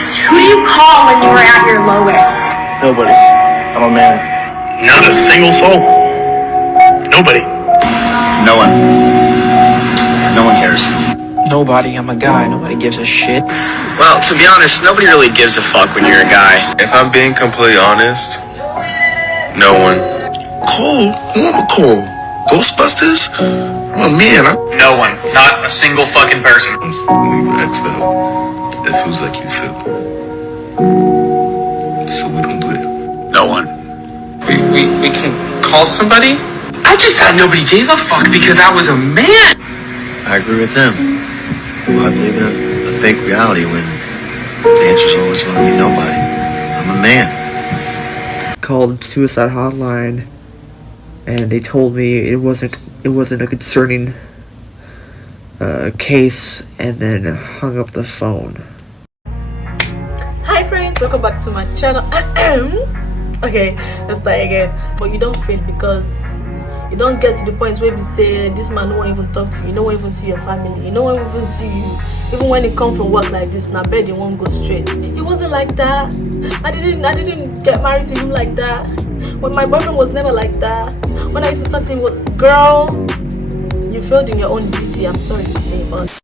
honest, who do you call when you were at your lowest? Nobody. I'm a man. Not a single soul. Nobody. No one. No one cares. Nobody. I'm a guy. Nobody gives a shit. Well, to be honest, nobody really gives a fuck when you're a guy. If I'm being completely honest, no one. Cole? Who am I call? Ghostbusters? I'm a man. No one. Not a single fucking person. We would ask for help. It feels like you feel. So we don't do it. No one. We can call somebody? I just thought nobody gave a fuck because I was a man. I agree with them. I believe in a fake reality when the answer's always going to be nobody. I'm a man. Called suicide hotline, and they told me it wasn't a concerning case, and then hung up the phone. Hi friends, welcome back to my channel. Okay, let's start again. But you don't fail because you don't get to the point where we say this man won't even talk to you, no one even see your family, you no one even see you. Even when he come from work like this, now bed he won't go straight. It wasn't like that. I didn't get married to him like that. When my boyfriend was never like that. When I used to talk to him, was, girl, you failed in your own duty. I'm sorry to say, but.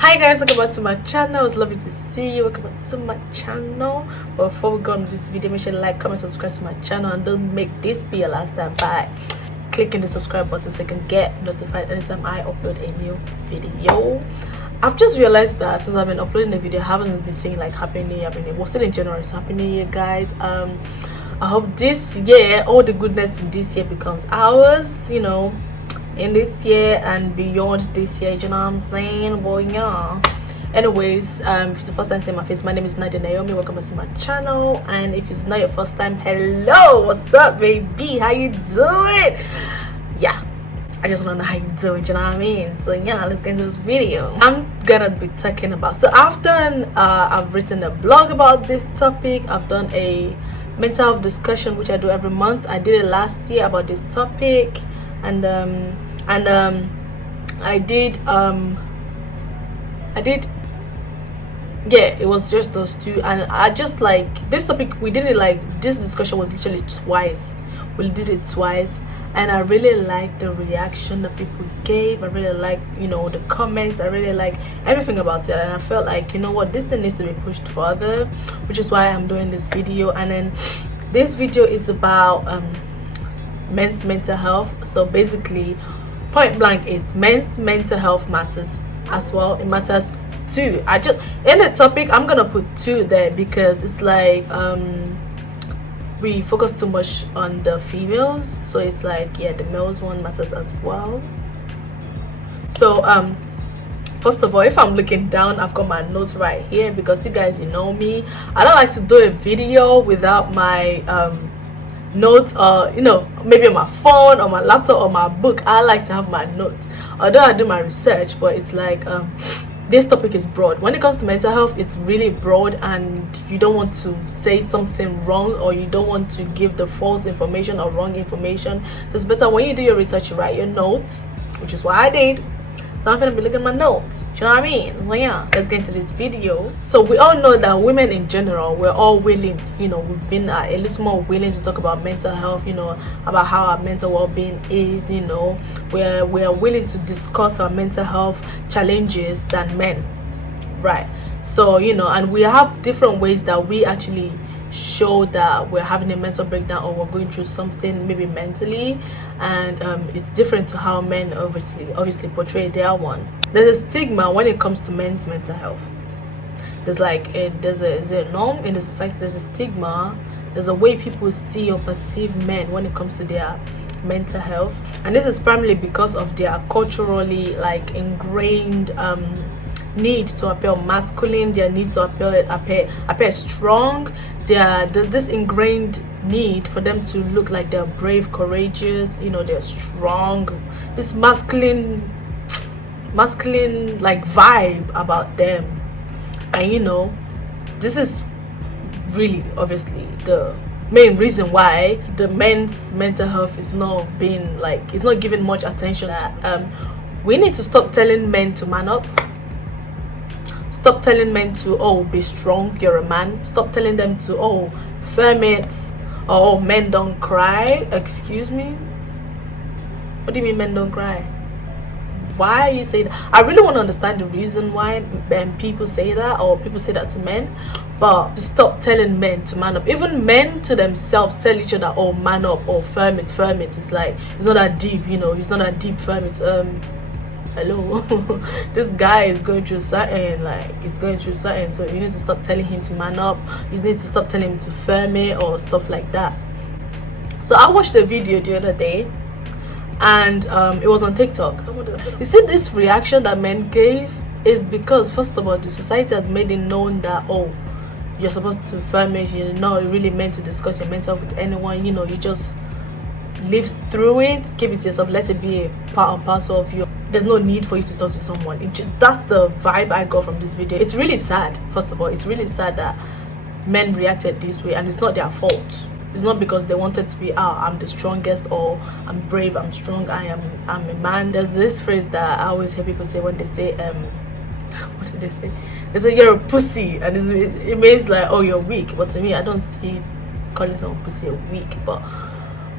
Hi guys, welcome back to my channel. It's lovely to see you. Welcome back to my channel. But before we go on with this video, make sure to like, comment, subscribe to my channel, and don't make this be your last time by clicking the subscribe button so you can get notified anytime I upload a new video. I've just realized that since I've been uploading a video, I haven't been saying like happy new year, we're still in January, so happy new year guys. I hope this year all the goodness in this year becomes ours, you know, in this year and beyond this year, you know what I'm saying? Well, yeah. Anyways, if it's the first time seeing my face, my name is Nadia Naomi. Welcome to my channel. And if it's not your first time, hello, what's up baby, how you doing? Yeah, I just want to know how you doing, you know what I mean? So yeah, let's get into this video. I'm gonna be talking about, so I've done I've written a blog about this topic. I've done a mental health discussion which I do every month. I did it last year about this topic, and I did yeah, it was just those two. And I just like this topic, we did it like this discussion was literally twice. We did it twice, and I really like the reaction that people gave. I really like, you know, the comments. I really like everything about it, and I felt like, you know what, this thing needs to be pushed further, which is why I'm doing this video. And then this video is about men's mental health. So basically, point blank is men's mental health matters as well. It matters too. I just, in the topic, I'm gonna put two there because it's like we focus too much on the females, so it's like, yeah, the males one matters as well. So first of all, if I'm looking down, I've got my notes right here because you guys, you know me, I don't like to do a video without my notes, or you know, maybe on my phone or my laptop or my book. I like to have my notes, although I do my research, but it's like this topic is broad. When it comes to mental health, it's really broad, and you don't want to say something wrong, or you don't want to give the false information or wrong information. It's better when you do your research, you write your notes, which is what I did. So I'm gonna be looking at my notes, you know what I mean? So yeah, let's get into this video. So we all know that women in general, we're all willing, you know, we've been at least more willing to talk about mental health, you know, about how our mental well-being is, you know, we're willing to discuss our mental health challenges than men, right? So, you know, and we have different ways that we actually show that we're having a mental breakdown or we're going through something maybe mentally, and it's different to how men obviously portray their one. There's a stigma when it comes to men's mental health. There's like there's a norm in the society. There's a stigma. There's a way people see or perceive men when it comes to their mental health, and this is primarily because of their culturally like ingrained need to appear masculine, their need to appear strong, this ingrained need for them to look like they're brave, courageous, you know, they're strong, this masculine like vibe about them. And you know, this is really obviously the main reason why the men's mental health is not being like, it's not given much attention. We need to stop telling men to man up. Stop telling men to, oh, be strong, you're a man. Stop telling them to, oh, firm it, or oh, men don't cry. Excuse me? What do you mean men don't cry? Why are you saying that? I really want to understand the reason why people say that, or people say that to men. But stop telling men to man up. Even men to themselves tell each other, oh, man up, or firm it, firm it. It's like, it's not that deep, you know, it's not that deep, firm it. Hello. This guy is going through something, like he's going through something, so you need to stop telling him to man up. You need to stop telling him to firm it or stuff like that. So I watched a video the other day, and it was on TikTok. You see, this reaction that men gave is because, first of all, the society has made it known that, oh, you're supposed to firm it, you know, you're really meant to discuss your mental health with anyone, you know, you just live through it, keep it to yourself, let it be a part and parcel of you. There's no need for you to talk to someone. That's the vibe I got from this video. It's really sad. First of all, it's really sad that men reacted this way, and it's not their fault. It's not because they wanted to be, I'm the strongest, or I'm brave, I'm strong, I'm a man. There's this phrase that I always hear people say when they say what did they say? They say you're a pussy, and it means like, oh, you're weak. But to me, I don't see calling someone pussy or weak. But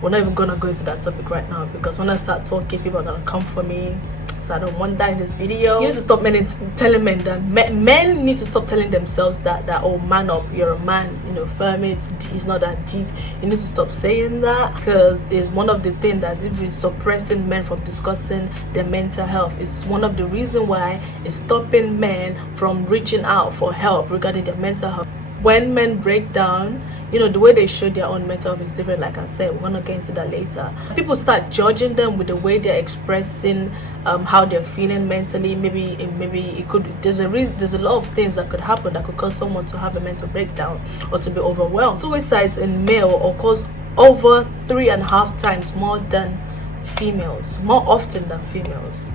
we're not even gonna go into that topic right now, because when I start talking, people are gonna come for me. So I don't want that in this video. You need to stop telling men that men need to stop telling themselves that oh, man up, you're a man, you know, firm it, it's not that deep. You need to stop saying that, because it's one of the things that is suppressing men from discussing their mental health. It's one of the reasons why it's stopping men from reaching out for help regarding their mental health. When men break down, you know, the way they show their own mental health is different. Like I said, we're gonna get into that later. People start judging them with the way they're expressing how they're feeling mentally. Maybe it could, there's a lot of things that could happen that could cause someone to have a mental breakdown or to be overwhelmed. Suicides in male occurs over 3.5 times more than females, more often than females.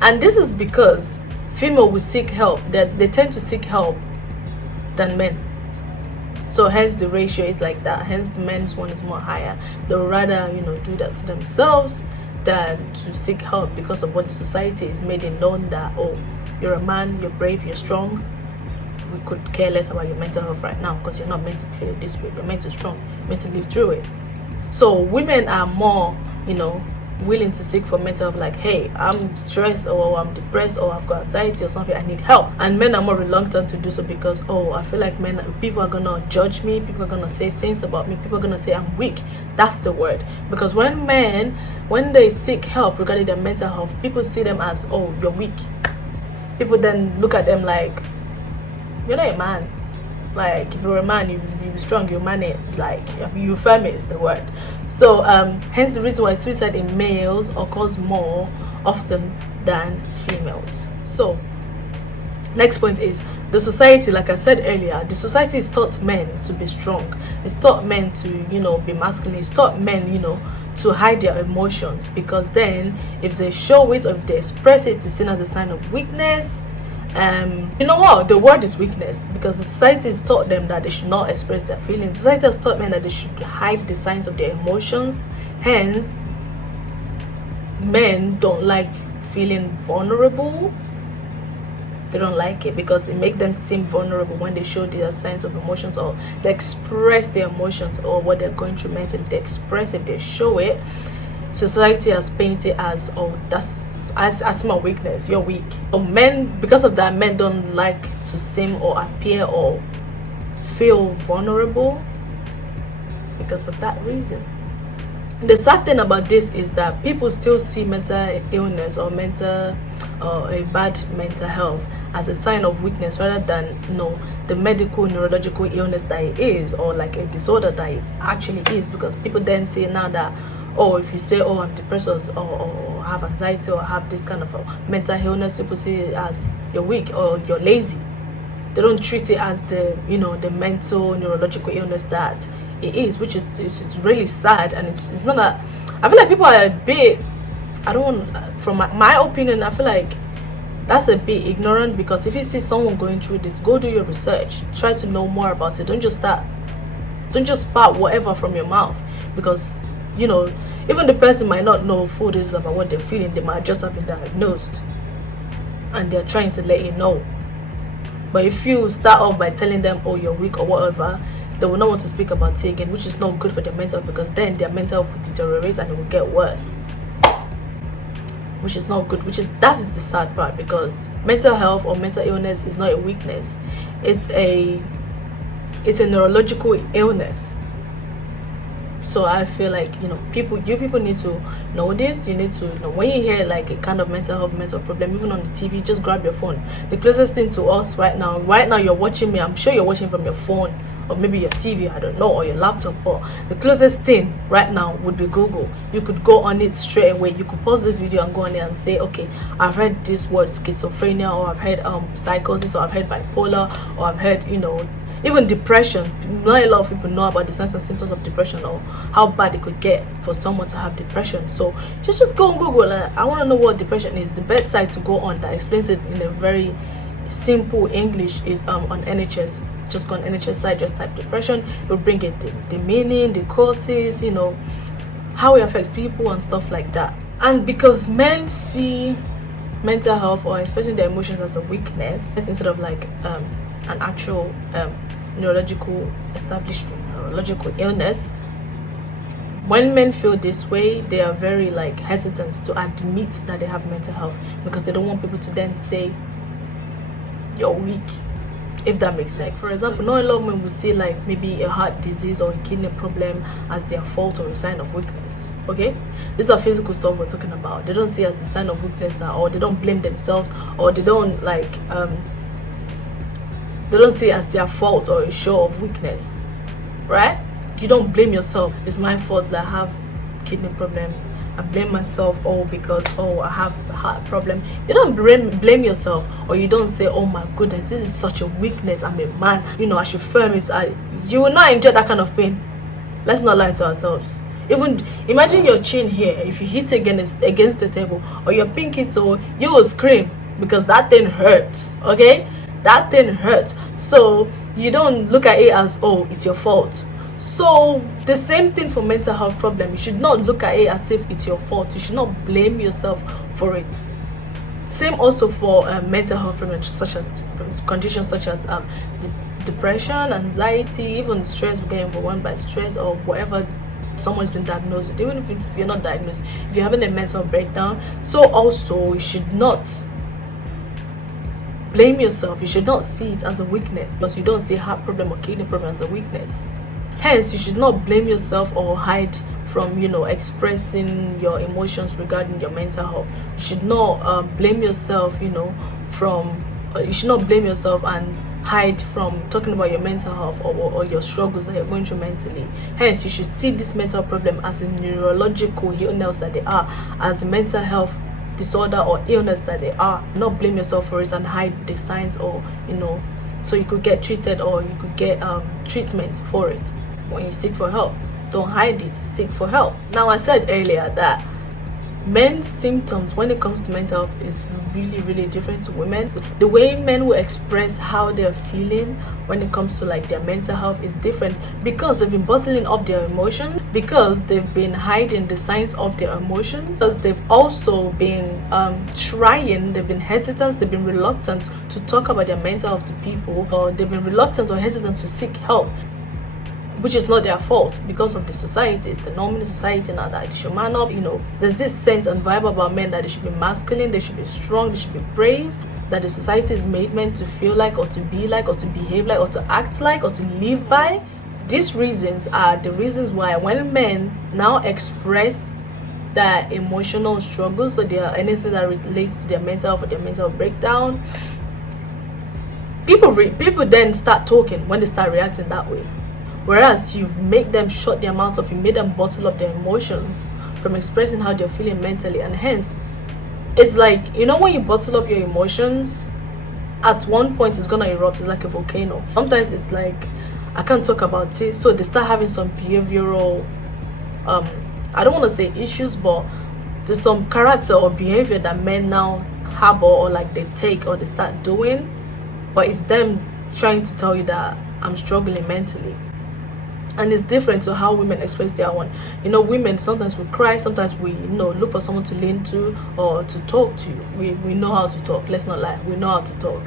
And this is because female will seek help, that they tend to seek help than men. So hence the ratio is like that. Hence the men's one is more higher. They'll rather, you know, do that to themselves than to seek help, because of what the society is made it known that, oh, you're a man, you're brave, you're strong. We could care less about your mental health right now, because you're not meant to feel this way. You're meant to strong, meant to live through it. So women are more, you know, willing to seek for mental health, like, hey, I'm stressed, or I'm depressed, or I've got anxiety or something, I need help. And men are more reluctant to do so, because, oh, I feel like people are gonna judge me, people are gonna say things about me, people are gonna say I'm weak. That's the word. Because when they seek help regarding their mental health, people see them as, oh, you're weak. People then look at them like, you're not a man. Like, if you're a man, you be strong, you man it, like, you firm it is the word. So hence the reason why suicide in males occurs more often than females. So next point is the society. Like I said earlier, the society has taught men to be strong. It's taught men to, you know, be masculine. It's taught men, you know, to hide their emotions, because then if they show it, or if they express it, it's seen as a sign of weakness. You know what, the word is weakness, because the society has taught them that they should not express their feelings. Society has taught men that they should hide the signs of their emotions. Hence, men don't like feeling vulnerable. They don't like it, because it makes them seem vulnerable when they show their signs of emotions, or they express their emotions, or what they're going through mentally. If they express it, they show it, society has painted as, oh, that's as my weakness, you're weak. So men, because of that, men don't like to seem or appear or feel vulnerable because of that reason. The sad thing about this is that people still see mental illness or a bad mental health as a sign of weakness, rather than, you know, the medical neurological illness that it is, or like a disorder that it actually is. Because people then say now that, oh, if you say, oh, I'm depressed, or have anxiety, or have this kind of mental illness, people see it as you're weak or you're lazy. They don't treat it as the, you know, the mental neurological illness that it is, which is really sad. And it's not that, I feel like people are a bit, I don't want, from my opinion, I feel like that's a bit ignorant, because if you see someone going through this, go do your research, try to know more about it. Don't just spout whatever from your mouth, because you know, even the person might not know full details about what they're feeling. They might just have been diagnosed and they're trying to let you know. But if you start off by telling them, oh, you're weak or whatever, they will not want to speak about it again, which is not good for their mental, because then their mental will deteriorate and it will get worse, which is not good. That is the sad part, because mental health or mental illness is not a weakness. It's a neurological illness. So I feel like, you know, people need to know this. You need to know when you hear like a kind of mental problem, even on the TV, just grab your phone. The closest thing to us right now you're watching me, I'm sure you're watching from your phone or maybe your TV, I don't know, or your laptop. Or the closest thing right now would be Google. You could go on it straight away. You could pause this video and go on it and say, okay, I've heard this word schizophrenia, or I've heard psychosis, or I've heard bipolar, or I've heard, you know, even depression. Not a lot of people know about the signs and symptoms of depression, or how bad it could get for someone to have depression. So you just go on Google. I want to know what depression is. The best site to go on that explains it in a very simple English is on NHS. Just go on NHS site, just type depression. It'll bring it the meaning, the causes, you know, how it affects people and stuff like that. And because men see mental health or expressing their emotions as a weakness instead of like an actual established neurological illness, when men feel this way, they are very like hesitant to admit that they have mental health, because they don't want people to then say you're weak, if that makes sense. For example, not a lot of men will see like maybe a heart disease or a kidney problem as their fault or a sign of weakness. Okay, these are physical stuff we're talking about. They don't see it as a sign of weakness now, or they don't blame themselves, or they don't like they don't see it as their fault or a show of weakness, right? You don't blame yourself. It's my fault that I have kidney problem. I blame myself, because I have a heart problem. You don't blame yourself, or you don't say, oh my goodness, this is such a weakness, I'm a man, you know, I should firm it. You will not enjoy that kind of pain. Let's not lie to ourselves. Even imagine your chin here, if you hit against the table, or your pinky toe, you will scream, because that thing hurts. Okay, that thing hurts. So you don't look at it as, oh, it's your fault. So the same thing for mental health problem. You should not look at it as if it's your fault. You should not blame yourself for it. Same also for mental health problems, such as conditions such as depression, anxiety, even stress. We get overwhelmed by stress or whatever someone's been diagnosed with. Even if you're not diagnosed, if you're having a mental breakdown, so also you should not blame yourself. You should not see it as a weakness, because you don't see heart problem or kidney problem as a weakness. Hence, you should not blame yourself or hide from, you know, expressing your emotions regarding your mental health. You should not blame yourself, you know, you should not blame yourself and hide from talking about your mental health or your struggles that you're going through mentally. Hence, you should see this mental problem as a neurological illness that they are, as a mental health disorder or illness that they are. Not blame yourself for it and hide the signs, or, you know, so you could get treated, or you could get treatment for it when you seek for help. Don't hide it, seek for help. Now, I said earlier that men's symptoms when it comes to mental health is really different to women. So the way men will express how they're feeling when it comes to like their mental health is different, because they've been bottling up their emotions, because they've been hiding the signs of their emotions, because they've also been they've been hesitant, they've been reluctant to talk about their mental health to people, or they've been reluctant or hesitant to seek help, which is not their fault, because of the society. It's the norm in the society now that they should man up. You know, there's this sense and vibe about men that they should be masculine, they should be strong, they should be brave, that the society is made men to feel like, or to be like, or to behave like, or to act like, or to live by. These reasons are the reasons why when men now express their emotional struggles, or their anything that relates to their mental health or their mental breakdown, people then start talking when they start reacting that way. Whereas you've made them shut their mouths off, you made them bottle up their emotions from expressing how they're feeling mentally. And hence, it's like, you know, when you bottle up your emotions, at one point it's gonna erupt. It's like a volcano. Sometimes it's like, I can't talk about it, so they start having some behavioral I don't want to say issues, but there's some character or behavior that men now harbor or like they take or they start doing, but it's them trying to tell you that I'm struggling mentally. And it's different to how women express their own. You know, women, sometimes we cry, sometimes we, you know, look for someone to lean to or to talk to. We know how to talk, let's not lie, we know how to talk.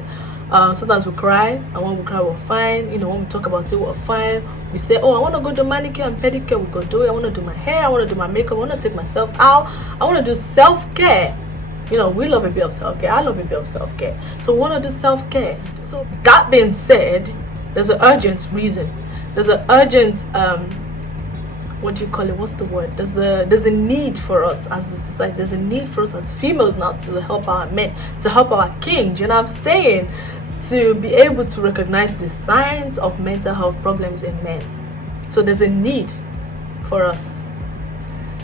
Sometimes we cry, and when we cry we're fine. You know, when we talk about it we're fine. We say, oh, I want to go do manicure and pedicure, we go do it. I want to do my hair, I want to do my makeup, I want to take myself out, I want to do self-care. You know, we love a bit of self-care, I love a bit of self-care, so we want to do self-care. So that being said, there's an urgent reason, there's an urgent what do you call it, what's the word, there's a need for us as the society, there's a need for us as females now to help our men, to help our king. Do you know what I'm saying? To be able to recognize the signs of mental health problems in men. So there's a need for us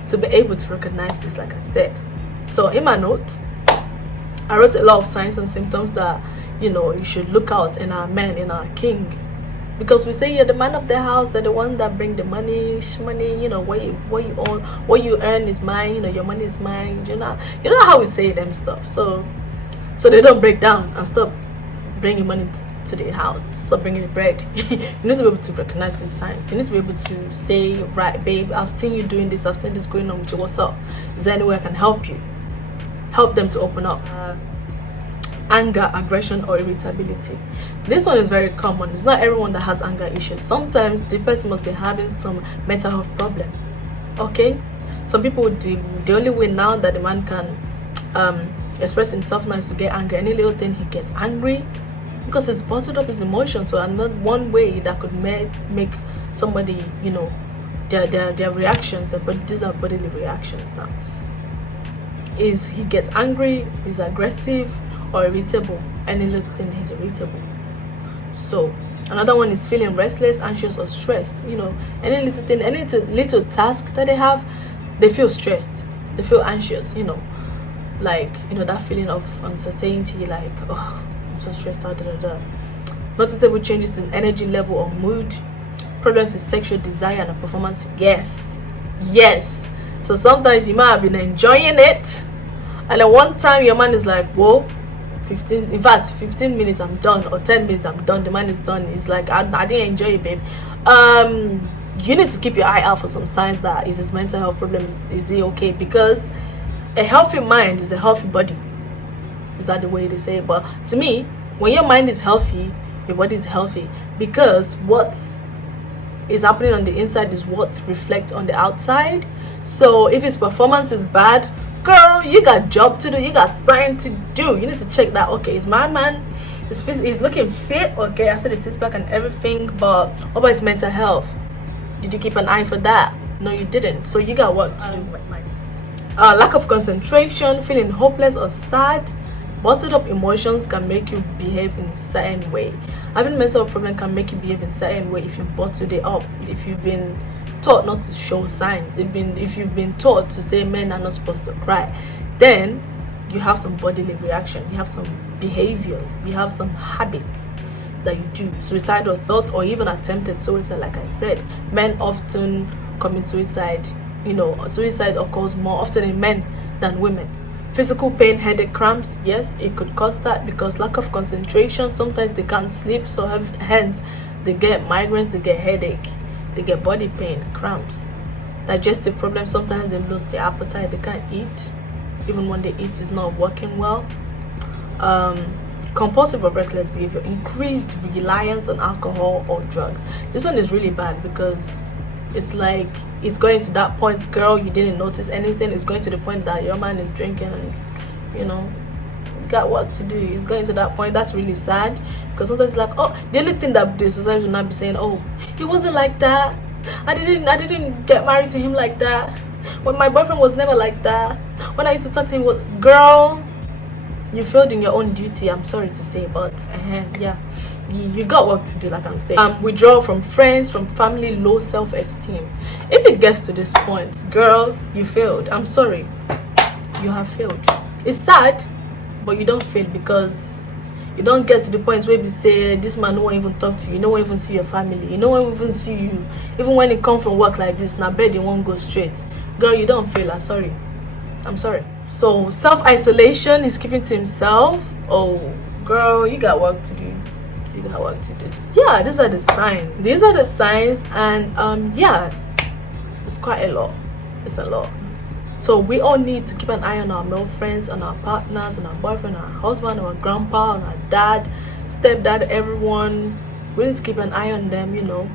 to be able to recognize this, like I said. So in my notes, I wrote a lot of signs and symptoms that, you know, you should look out in our men, in our king. Because we say you're the man of the house, they're the one that bring the money, you know, what you own, what you earn is mine, you know, your money is mine, you know how we say them stuff. So they don't break down and stop bringing money to the house, stop bringing the bread. You need to be able to recognize these signs. You need to be able to say, right, babe, I've seen you doing this, I've seen this going on with you, what's up? Is there any way I can help you? Help them to open up. Anger, aggression, or irritability. This one is very common. It's not everyone that has anger issues. Sometimes the person must be having some mental health problem. Okay, some people, the only way now that the man can express himself now is to get angry. Any little thing he gets angry because it's bottled up his emotions. So another one way that could make somebody, you know, their reactions, but these are bodily reactions now, is he gets angry, he's aggressive, or irritable. Any little thing he's irritable. So another one is feeling restless, anxious, or stressed. You know, any little thing, any little task that they have, they feel stressed, they feel anxious, you know, like, you know, that feeling of uncertainty, like, oh, I'm so stressed out, Noticeable changes in energy level or mood, problems with sexual desire and performance. Yes. So sometimes you might have been enjoying it, and then one time your man is like, whoa, 15 minutes I'm done, or 10 minutes I'm done, the man is done. It's like, I didn't enjoy it, babe. You need to keep your eye out for some signs that is his mental health problem, is he okay? Because a healthy mind is a healthy body. Is that the way they say it? But to me, when your mind is healthy, your body is healthy, because what is happening on the inside is what reflects on the outside. So if his performance is bad, girl, you got job to do, you got something to do. You need to check that, okay, is my man, he's looking fit, okay, I said his six pack and everything, but what about his mental health? Did you keep an eye for that? No, you didn't. So you got work to do. Lack of concentration, feeling hopeless or sad. Bottled up emotions can make you behave in a certain way. Having mental health problem can make you behave in a certain way if you bottled it up, if you've been taught not to show signs, if you've been taught to say men are not supposed to cry, then you have some bodily reaction, you have some behaviors, you have some habits that you do. Suicidal thoughts or even attempted suicide, like I said. Men often commit suicide. You know, suicide occurs more often in men than women. Physical pain, headache, cramps, yes, it could cause that, because lack of concentration, sometimes they can't sleep, so hence they get migraines, they get headache, they get body pain, cramps. Digestive problems, sometimes they lose their appetite, they can't eat, even when they eat is not working well. Compulsive or reckless behavior, increased reliance on alcohol or drugs. This one is really bad, because it's like, it's going to that point, girl, you didn't notice anything. It's going to the point that your man is drinking and, you know, you got what to do. It's going to that point. That's really sad, because sometimes it's like, oh, the only thing that the society will not be saying, oh, he wasn't like that, I didn't get married to him like that, when my boyfriend was never like that, when I used to talk to him was, girl, you failed in your own duty, I'm sorry to say, but yeah, you got work to do, like I'm saying. Withdrawal from friends, from family, low self-esteem. If it gets to this point, girl, you failed. I'm sorry, you have failed. It's sad, but you don't fail, because you don't get to the point where they say this man no one even talk to you, no one even see your family, you no one even see you, even when you come from work like this, now bed you won't go straight. Girl, you don't fail. I'm sorry. So self-isolation is keeping to himself. Oh girl, you got work to do. You got work to do. Yeah, these are the signs. These are the signs, and yeah, it's quite a lot. It's a lot. So we all need to keep an eye on our male friends, on our partners, on our boyfriend, our husband, our grandpa, on our dad, stepdad, everyone. We need to keep an eye on them, you know,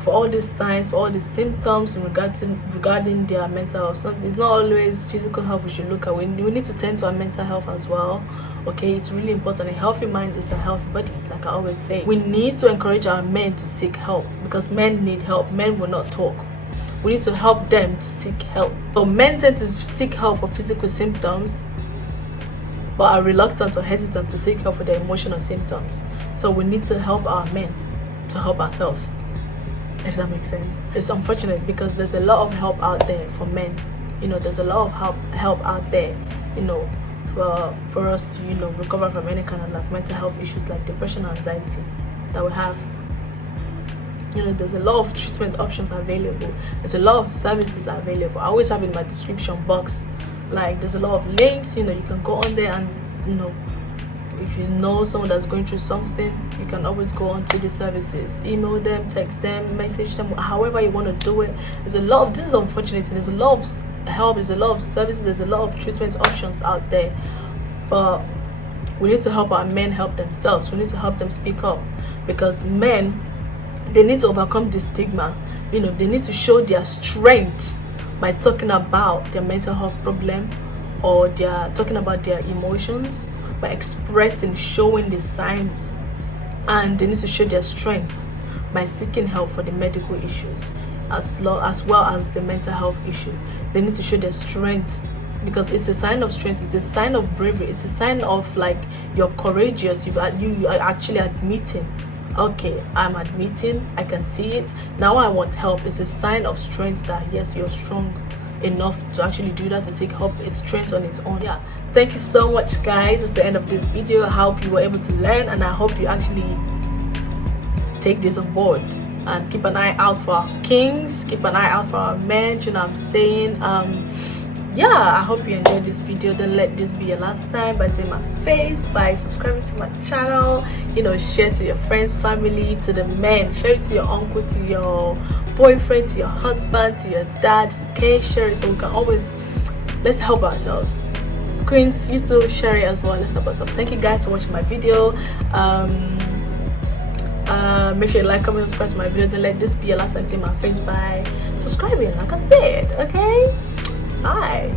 for all these signs, for all these symptoms regarding their mental health. So it's not always physical health we should look at. We need to tend to our mental health as well. Okay, it's really important. A healthy mind is a healthy body, like I always say. We need to encourage our men to seek help, because men need help. Men will not talk. We need to help them to seek help. So men tend to seek help for physical symptoms, but are reluctant or hesitant to seek help for their emotional symptoms. So we need to help our men to help ourselves, if that makes sense. It's unfortunate because there's a lot of help out there for men. You know, there's a lot of help out there, you know, for us to, you know, recover from any kind of like mental health issues like depression or anxiety that we have. You know, there's a lot of treatment options available. There's a lot of services available. I always have in my description box, like, there's a lot of links. You know, you can go on there and, you know, if you know someone that's going through something, you can always go on to the services, email them, text them, message them, however you want to do it. There's a lot of, this is unfortunate, there's a lot of help, there's a lot of services, there's a lot of treatment options out there, but we need to help our men help themselves. We need to help them speak up, because men, they need to overcome the stigma. You know, they need to show their strength by talking about their mental health problem, or they're talking about their emotions, by expressing, showing the signs. And they need to show their strength by seeking help for the medical issues, as well as the mental health issues. They need to show their strength, because it's a sign of strength, it's a sign of bravery, it's a sign of like you're courageous. You are actually admitting, okay, I'm admitting, I can see it, now I want help. It's a sign of strength that yes, you're strong enough to actually do that, to seek help. It's strength on its own. Yeah, thank you so much guys. It's the end of this video. I hope you were able to learn, and I hope you actually take this on board and keep an eye out for our kings, keep an eye out for our men, you know what I'm saying. Yeah, I hope you enjoyed this video. Don't let this be your last time by seeing my face, by subscribing to my channel, you know, share to your friends, family, to the men, share it to your uncle, to your boyfriend, to your husband, to your dad. Okay, share it so we can always, let's help ourselves. Queens, you too, share it as well. Let's help ourselves. Thank you guys for watching my video. Make sure you like, comment, subscribe to my video. Don't let this be your last time seeing my face by subscribing, like I said. Okay, bye.